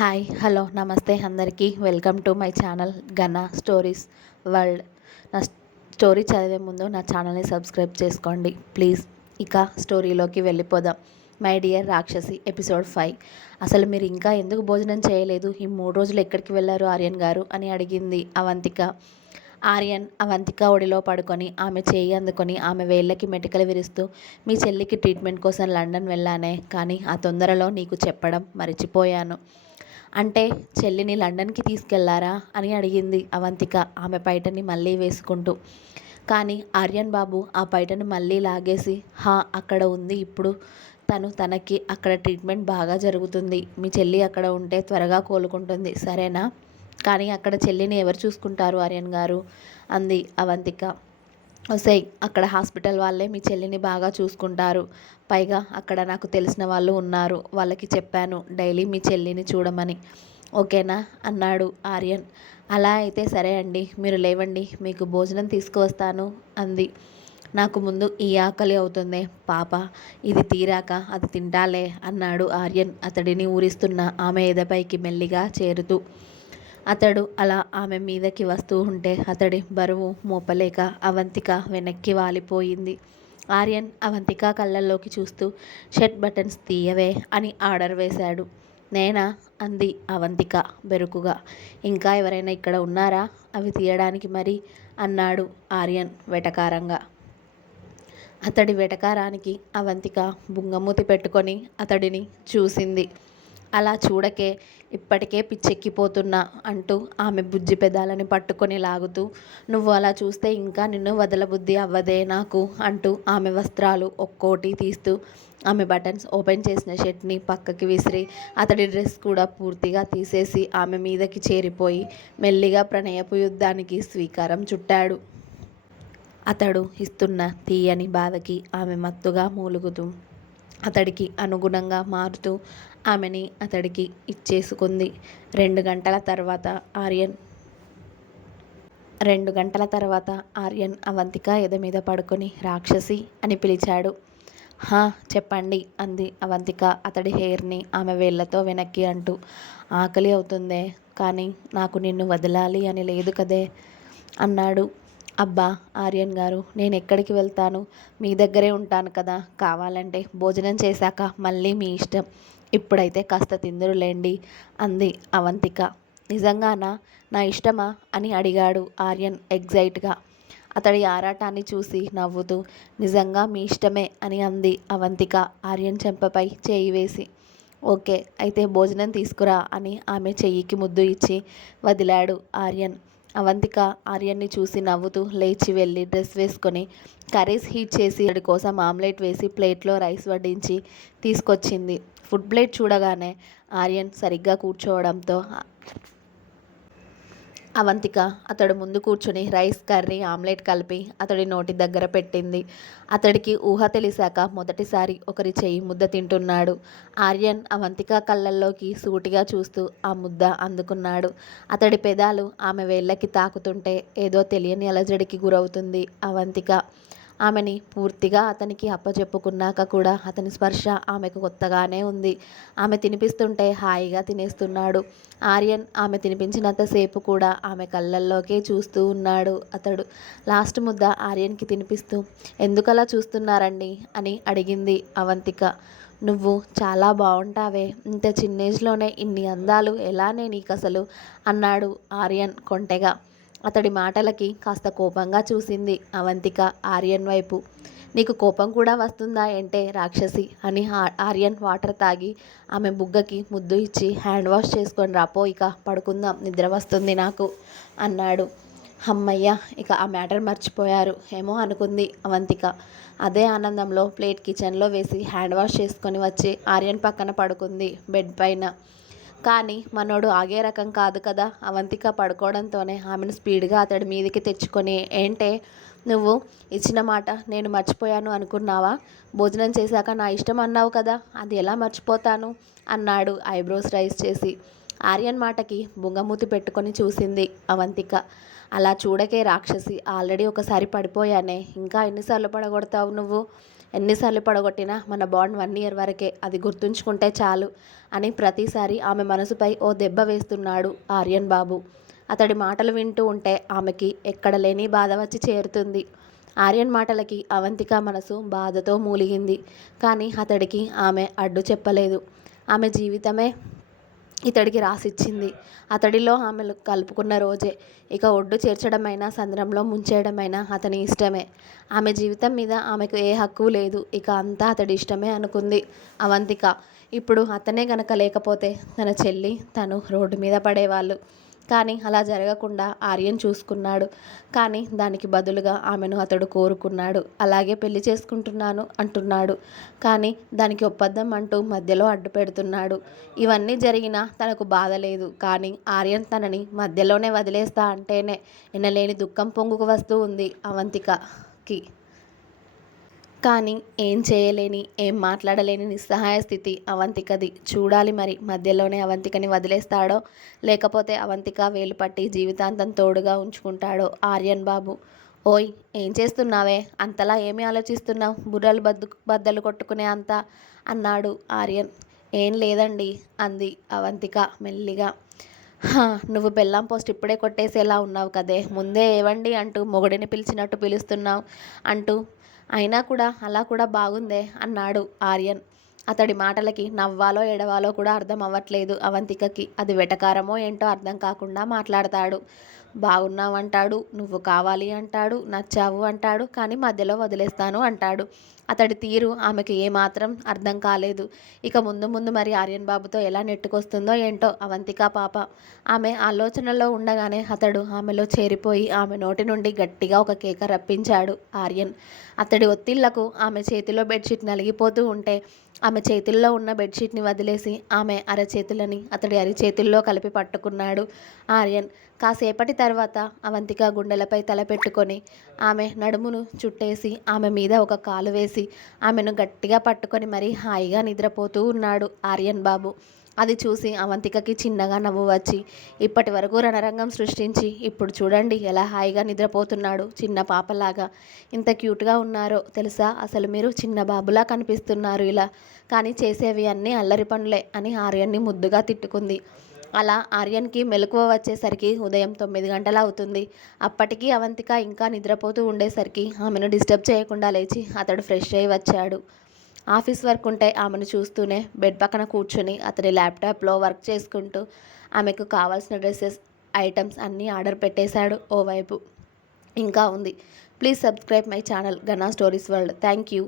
Hi hello నమస్తే అందరికీ welcome to my channel ఘన స్టోరీస్ వరల్డ్. నా స్టోరీ చదివే ముందు నా ఛానల్ని సబ్స్క్రైబ్ చేసుకోండి ప్లీజ్. ఇక స్టోరీలోకి వెళ్ళిపోదాం. మై డియర్ రాక్షసి ఎపిసోడ్ 5. అసలు మీరు ఇంకా ఎందుకు భోజనం చేయలేదు? ఈ 3 రోజులు ఎక్కడికి వెళ్ళారు ఆర్యన్ గారు అని అడిగింది అవంతిక. ఆర్యన్ అవంతిక ఒడిలో పడుకొని ఆమె చేయి అందుకొని ఆమె వేళ్ళకి మెటికలు విరుస్తూ, మీ చెల్లికి ట్రీట్మెంట్ కోసం లండన్ వెళ్ళానే, కానీ ఆ తొందరలో నీకు చెప్పడం మర్చిపోయాను. అంటే చెల్లిని లండన్కి తీసుకెళ్లారా అని అడిగింది అవంతిక ఆమె పైటని మళ్ళీ వేసుకుంటూ. కానీ ఆర్యన్ బాబు ఆ పైటని మళ్ళీ లాగేసి, అక్కడ ఉంది ఇప్పుడు తనకి అక్కడ ట్రీట్మెంట్ బాగా జరుగుతుంది. మీ చెల్లి అక్కడ ఉంటే త్వరగా కోలుకుంటుంది, సరేనా? కానీ అక్కడ చెల్లిని ఎవరు చూసుకుంటారు ఆర్యన్ గారు అంది అవంతిక. ఒసేయ్, అక్కడ హాస్పిటల్ వాళ్ళే మీ చెల్లిని బాగా చూసుకుంటారు. పైగా అక్కడ నాకు తెలిసిన వాళ్ళు ఉన్నారు, వాళ్ళకి చెప్పాను డైలీ మీ చెల్లిని చూడమని. ఓకేనా అన్నాడు ఆర్యన్. అలా అయితే సరే అండి, మీరు లేవండి, మీకు భోజనం తీసుకువస్తాను అంది. నాకు ముందు ఈ ఆకలి అవుతుందే పాప, ఇది తీరాక అది తింటాలే అన్నాడు ఆర్యన్ అతడిని ఊరిస్తున్న ఆమె ఎదపైకి మెల్లిగా చేరుతూ. అతడు అలా ఆమె మీదకి వస్తూ ఉంటే అతడి బరువు మోపలేక అవంతిక వెనక్కి వాలిపోయింది. ఆర్యన్ అవంతిక కళ్ళల్లోకి చూస్తూ, షర్ట్ బటన్స్ తీయవే అని ఆర్డర్ వేశాడు. నేనా అంది అవంతిక బెరుకుగా. ఇంకా ఎవరైనా ఇక్కడ ఉన్నారా అవి తీయడానికి మరి అన్నాడు ఆర్యన్ వెటకారంగా. అతడి వెటకారానికి అవంతిక బుంగమూతి పెట్టుకొని అతడిని చూసింది. అలా చూడకే, ఇప్పటికే పిచ్చెక్కిపోతున్నా అంటూ ఆమె బుజ్జి పెదాలని పట్టుకొని లాగుతూ, నువ్వు అలా చూస్తే ఇంకా నిన్ను వదలబుద్ధి అవ్వదే నాకు అంటూ ఆమె వస్త్రాలు ఒక్కోటి తీస్తూ ఆమె బటన్స్ ఓపెన్ చేసిన షర్ట్ని పక్కకి విసిరి అతడి డ్రెస్ కూడా పూర్తిగా తీసేసి ఆమె మీదకి చేరిపోయి మెల్లిగా ప్రణయపు యుద్ధానికి స్వీకారం చుట్టాడు. అతడు ఇస్తున్న తీయని బాధకి ఆమె మత్తుగా మూలుగుతూ అతడికి అనుగుణంగా మారుతూ ఆమెని అతడికి ఇచ్చేసుకుంది. 2 గంటల తర్వాత ఆర్యన్ అవంతిక ఎదమీద పడుకొని రాక్షసి అని పిలిచాడు. చెప్పండి అంది అవంతిక అతడి హెయిర్ని ఆమె వేళ్లతో వెనక్కి అంటూ. ఆకలి అవుతుందే, కానీ నాకు నిన్ను వదలాలి అని లేదు కదే అన్నాడు. అబ్బా ఆర్యన్ గారు, నేను ఎక్కడికి వెళ్తాను? మీ దగ్గరే ఉంటాను కదా, కావాలంటే భోజనం చేశాక మళ్ళీ మీ ఇష్టం. ఇప్పుడైతే కాస్త తిందురులేండి అంది అవంతిక. నిజంగానా? నా ఇష్టమా అని అడిగాడు ఆర్యన్ ఎగ్జైట్గా. అతడి ఆరాటాన్ని చూసి నవ్వుతూ, నిజంగా మీ ఇష్టమే అని అంది అవంతిక ఆర్యన్ చెంపపై చేయి వేసి. ఓకే, అయితే భోజనం తీసుకురా అని ఆమె చెయ్యికి ముద్దు ఇచ్చి వదిలాడు ఆర్యన్. అవంతిక ఆర్యన్ని చూసి నవ్వుతూ లేచి వెళ్ళి డ్రెస్ వేసుకొని కర్రీస్ హీట్ చేసి అతడి కోసం ఆమ్లెట్ వేసి ప్లేట్లో రైస్ వడ్డించి తీసుకొచ్చింది. ఫుడ్ ప్లేట్ చూడగానే ఆర్యన్ సరిగ్గా కూర్చోవడంతో అవంతిక అతడు ముందు కూర్చుని రైస్, కర్రీ, ఆమ్లెట్ కలిపి అతడి నోటి దగ్గర పెట్టింది. అతడికి ఊహ తెలిసాక మొదటిసారి ఒకరి చెయ్యి ముద్ద తింటున్నాడు. ఆర్యన్ అవంతిక కళ్ళల్లోకి సూటిగా చూస్తూ ఆ ముద్ద అందుకున్నాడు. అతడి పెదాలు ఆమె వేళ్ళకి తాకుతుంటే ఏదో తెలియని అలజడికి గురవుతుంది అవంతిక. ఆమెని పూర్తిగా అతనికి అప్పచెప్పుకున్నాక కూడా అతని స్పర్శ ఆమెకు కొత్తగానే ఉంది. ఆమె తినిపిస్తుంటే హాయిగా తినేస్తున్నాడు. ఆర్యన్ ఆమె తినిపించినంతసేపు కూడా ఆమె కళ్ళల్లోకే చూస్తూ ఉన్నాడు అతడు. లాస్ట్ ముద్ద ఆర్యన్కి తినిపిస్తూ, ఎందుకలా చూస్తున్నారండి అని అడిగింది అవంతిక. నువ్వు చాలా బాగుంటావే, ఇంత చిన్నేజ్లోనే ఇన్ని అందాలు ఎలానే నీకసలు అన్నాడు ఆర్యన్ కొంటెగా. అతడి మాటలకి కాస్త కోపంగా చూసింది అవంతిక ఆర్యన్ వైపు. నీకు కోపం కూడా వస్తుందా ఏంటే రాక్షసి అని ఆర్యన్ వాటర్ తాగి ఆమె బుగ్గకి ముద్దు ఇచ్చి, హ్యాండ్ వాష్ చేసుకొని రాపో, ఇక పడుకుందాం, నిద్ర వస్తుంది నాకు అన్నాడు. అమ్మయ్య, ఇక ఆ మ్యాటర్ మర్చిపోయారు ఏమో అనుకుంది అవంతిక. అదే ఆనందంలో ప్లేట్ కిచెన్లో వేసి హ్యాండ్ వాష్ చేసుకొని వచ్చి ఆర్యన్ పక్కన పడుకుంది బెడ్ పైన. కానీ మనోడు ఆగే రకం కాదు కదా. అవంతిక పడుకోవడంతోనే ఆమెను స్పీడ్గా అతడి మీదికి తెచ్చుకొని, ఏంటే నువ్వు ఇచ్చిన మాట నేను మర్చిపోయాను అనుకున్నావా? భోజనం చేశాక నా ఇష్టం అన్నావు కదా, అది ఎలా మర్చిపోతాను అన్నాడు ఐబ్రోస్ రైజ్ చేసి. ఆర్యన్ మాటకి బుంగమూతి పెట్టుకొని చూసింది అవంతిక. అలా చూడకే రాక్షసి, ఆల్రెడీ ఒకసారి పడిపోయానే, ఇంకా ఎన్నిసార్లు పడగొడతావు నువ్వు? ఎన్నిసార్లు పడగొట్టినా మన బాండ్ 1 ఇయర్ వరకే, అది గుర్తుంచుకుంటే చాలు అని ప్రతిసారి ఆమె మనసుపై ఓ దెబ్బ వేస్తున్నాడు ఆర్యన్ బాబు. అతడి మాటలు వింటూ ఉంటే ఆమెకి ఎక్కడ లేని బాధ వచ్చి చేరుతుంది. ఆర్యన్ మాటలకి అవంతిక మనసు బాధతో మూలిగింది. కానీ అతడికి ఆమె అడ్డు చెప్పలేదు. ఆమె జీవితమే ఇతడికి రాసిచ్చింది. అతడిలో ఆమెలు కలుపుకున్న రోజే. ఇక ఒడ్డు చేర్చడమైనా సంద్రంలో ముంచేయడమైనా అతని ఇష్టమే. ఆమె జీవితం మీద ఆమెకు ఏ హక్కు లేదు. ఇక అంతా అతడి ఇష్టమే అనుకుంది అవంతిక. ఇప్పుడు అతనే గనక లేకపోతే తన చెల్లి తను రోడ్డు మీద పడేవాళ్ళు. కానీ అలా జరగకుండా ఆర్యన్ చూసుకున్నాడు. కానీ దానికి బదులుగా ఆమెను అతడు కోరుకున్నాడు. అలాగే పెళ్లి చేసుకుంటున్నాను అంటున్నాడు. కానీ దానికి ఒప్పందం అంటూ మధ్యలో అడ్డు పెడుతున్నాడు. ఇవన్నీ జరిగినా తనకు బాధ లేదు. కానీ ఆర్యన్ తనని మధ్యలోనే వదిలేస్తా అంటేనే ఎనలేని దుఃఖం పొంగుకు వస్తూ ఉంది అవంతికకి. కానీ ఏం చేయలేని, ఏం మాట్లాడలేని నిస్సహాయ స్థితి అవంతికది. చూడాలి మరి మధ్యలోనే అవంతికని వదిలేస్తాడో, లేకపోతే అవంతిక వేలు పట్టి జీవితాంతం తోడుగా ఉంచుకుంటాడో ఆర్యన్ బాబు. ఓయ్, ఏం చేస్తున్నావే? అంతలా ఏమి ఆలోచిస్తున్నావు? బుర్రలు బద్దలు కొట్టుకునే అంతా అన్నాడు ఆర్యన్. ఏం లేదండి అంది అవంతిక మెల్లిగా. నువ్వు బెల్లం పోస్ట్ ఇప్పుడే కొట్టేసేలా ఉన్నావు కదే, ముందే ఏవండి అంటూ మొగుడిని పిలిచినట్టు పిలుస్తున్నావు అంటూ. అయినా కూడా అలా కూడా బాగుందే అన్నాడు ఆర్యన్. అతడి మాటలకి నవ్వాలో ఏడవాలో కూడా అర్థం అవ్వట్లేదు అవంతికకి. అది వెటకారమో ఏంటో అర్థం కాకుండా మాట్లాడతాడు. బాగున్నావంటాడు, నువ్వు కావాలి అంటాడు, నచ్చావు అంటాడు, కానీ మధ్యలో వదిలేస్తాను అంటాడు. అతడి తీరు ఆమెకు ఏమాత్రం అర్థం కాలేదు. ఇక ముందు ముందు మరి ఆర్యన్ బాబుతో ఎలా నెట్టుకొస్తుందో ఏంటో అవంతిక పాప. ఆమె ఆలోచనలో ఉండగానే అతడు ఆమెలో చేరిపోయి ఆమె నోటి నుండి గట్టిగా ఒక కేక రప్పించాడు ఆర్యన్. అతడి ఒత్తిళ్లకు ఆమె చేతిలో బెడ్షీట్ నలిగిపోతూ ఉంటే ఆమె చేతుల్లో ఉన్న బెడ్షీట్ని వదిలేసి ఆమె అరచేతులని అతడి అరిచేతుల్లో కలిపి పట్టుకున్నాడు ఆర్యన్. కాసేపటి తర్వాత అవంతిక గుండెలపై తల పెట్టుకొని ఆమె నడుమును చుట్టేసి ఆమె మీద ఒక కాలు వేసి ఆమెను గట్టిగా పట్టుకొని మరీ హాయిగా నిద్రపోతూ ఉన్నాడు ఆర్యన్ బాబు. అది చూసి అవంతికకి చిన్నగా నవ్వు వచ్చి, ఇప్పటి వరకు రణరంగం సృష్టించి ఇప్పుడు చూడండి ఎలా హాయిగా నిద్రపోతున్నాడు, చిన్న పాపలాగా. ఇంత క్యూట్గా ఉన్నారో తెలుసా? అసలు మీరు చిన్న బాబులా కనిపిస్తున్నారు ఇలా. కానీ చేసేవి అన్నీ అల్లరి పనులే అని ఆర్యన్ని ముద్దుగా తిట్టుకుంది. అలా ఆర్యన్కి మెలకువ వచ్చేసరికి ఉదయం 9 గంటలు అవుతుంది. అప్పటికి అవంతిక ఇంకా నిద్రపోతూ ఉండేసరికి ఆమెను డిస్టర్బ్ చేయకుండా లేచి అతడు ఫ్రెష్ అయి వచ్చాడు. ఆఫీస్ వర్క్ ఉంటే ఆమెను చూస్తూనే బెడ్ పక్కన కూర్చొని అతని ల్యాప్టాప్లో వర్క్ చేసుకుంటూ ఆమెకు కావాల్సిన డ్రెస్సెస్ ఐటమ్స్ అన్నీ ఆర్డర్ పెట్టేశాడు ఓవైపు. ఇంకా ఉంది. Please subscribe my channel Gana stories world. Thank you.